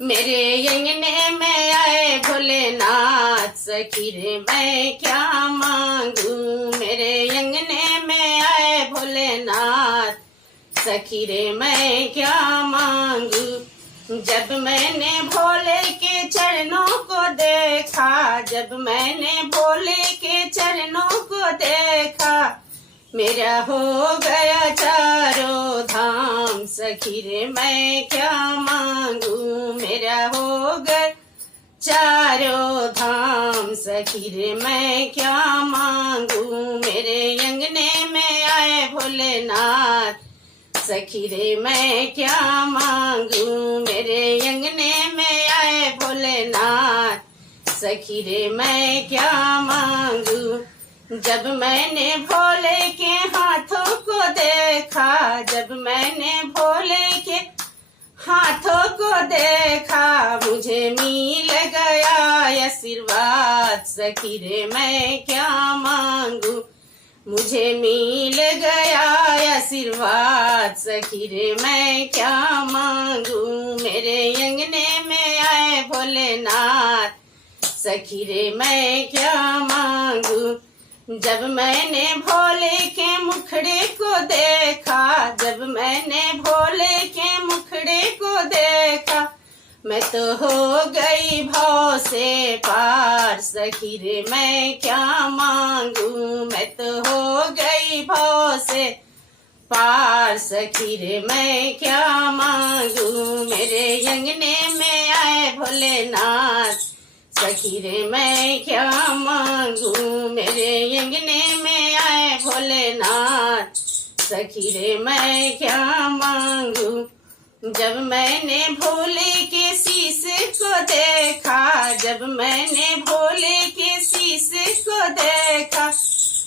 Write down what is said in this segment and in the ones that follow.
मेरे अंगने में आए भोलेनाथ, सखी रे मैं क्या मांगू। मेरे अंगने में आए भोलेनाथ, सखी रे मैं क्या मांगू। जब मैंने भोले के चरणों को देखा, जब मैंने भोले के चरणों को देखा, मेरा हो गया चारों धाम। सखी रे मैं क्या मांगू, मेरा हो गया चारों धाम। सखी रे मैं क्या मांगू। मेरे अंगने में आए भोलेनाथ, सखी रे मैं क्या मांगू। मेरे अंगने में आए भोलेनाथ, सखी रे मैं क्या मांगू। जब मैंने भोले के हाथों को देखा, जब मैंने भोले के हाथों को देखा, मुझे मिल गया आशीर्वाद। सखी रे मैं क्या मांगू, मुझे मिल गया आशीर्वाद। सखी रे मैं क्या मांगू। मेरे अंगने में आए भोलेनाथ, सखी रे मैं क्या मांगू। जब मैंने भोले के मुखड़े को देखा, जब मैंने भोले के मुखड़े को देखा, मैं तो हो गई भव से पार। सखी रे मैं क्या मांगू, मैं तो हो गई भव से पार। सखी रे मैं क्या मांगू। मेरे अंगने में आए भोलेनाथ, सखी रे मैं क्या मांगू। मेरे अंगने में आए भोलेनाथ, सखी रे मैं क्या मांगू। जब मैंने भोले के शीशे को देखा, जब मैंने भोले के शीशे को देखा,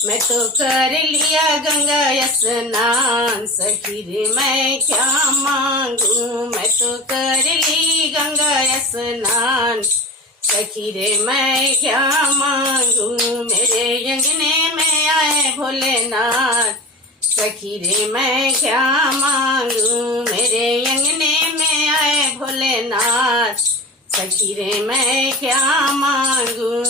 मैं तो कर लिया गंगा स्नान। सखी रे मैं क्या मांगू, मैं तो कर ली गंगा स्नान। सखी रे मैं क्या मांगू। मेरे अंगने में आए भोलेनाथ, सखी रे मैं क्या मांगू। मेरे अंगने में आए भोलेनाथ, सखी रे मैं क्या मांगू।